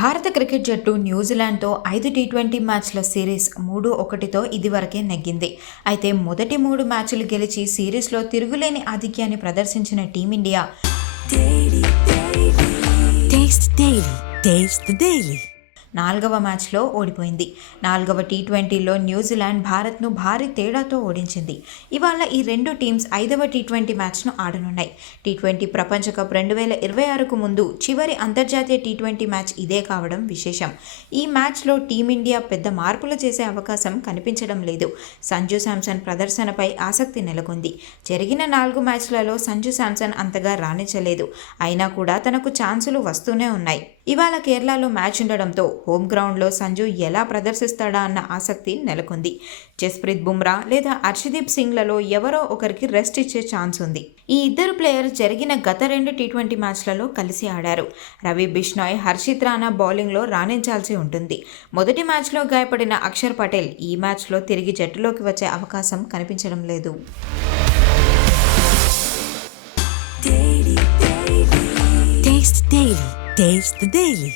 భారత క్రికెట్ జట్టు న్యూజిలాండ్తో 5 టీ20 మ్యాచ్ల సిరీస్ 3-1తో ఇదివరకే నెగ్గింది. అయితే మొదటి 3 మ్యాచ్లు గెలిచి సిరీస్లో తిరుగులేని ఆధిక్యాన్ని ప్రదర్శించిన టీమిండియా నాలుగవ మ్యాచ్లో ఓడిపోయింది. 4వ టీ20లో న్యూజిలాండ్ భారత్ను భారీ తేడాతో ఓడించింది. ఇవాళ ఈ రెండు టీమ్స్ 5వ టీ20 మ్యాచ్ను ఆడనున్నాయి. టీ20 ప్రపంచ కప్ 2026కు ముందు చివరి అంతర్జాతీయ టీ20 మ్యాచ్ ఇదే కావడం విశేషం. ఈ మ్యాచ్లో టీమిండియా పెద్ద మార్పులు చేసే అవకాశం కనిపించడం లేదు. సంజు శాంసన్ ప్రదర్శనపై ఆసక్తి నెలకొంది. జరిగిన 4 మ్యాచ్లలో సంజు శాంసన్ అంతగా రాణించలేదు. అయినా కూడా తనకు ఛాన్సులు వస్తూనే ఉన్నాయి. ఇవాళ కేరళలో మ్యాచ్ ఉండడంతో హోమ్ గ్రౌండ్లో సంజు ఎలా ప్రదర్శిస్తాడా అన్న ఆసక్తి నెలకొంది. జస్ప్రీత్ బుమ్రా లేదా హర్షదీప్ సింగ్లలో ఎవరో ఒకరికి రెస్ట్ ఇచ్చే ఛాన్స్ ఉంది. ఈ ఇద్దరు ప్లేయర్స్ జరిగిన గత 2 టీ20 మ్యాచ్లలో కలిసి ఆడారు. రవి బిష్నాయ్, హర్షిత్ రాణా బౌలింగ్లో రాణించాల్సి ఉంటుంది. మొదటి మ్యాచ్లో గాయపడిన అక్షర్ పటేల్ ఈ మ్యాచ్లో తిరిగి జట్టులోకి వచ్చే అవకాశం కనిపించడం లేదు. Taste the Daily.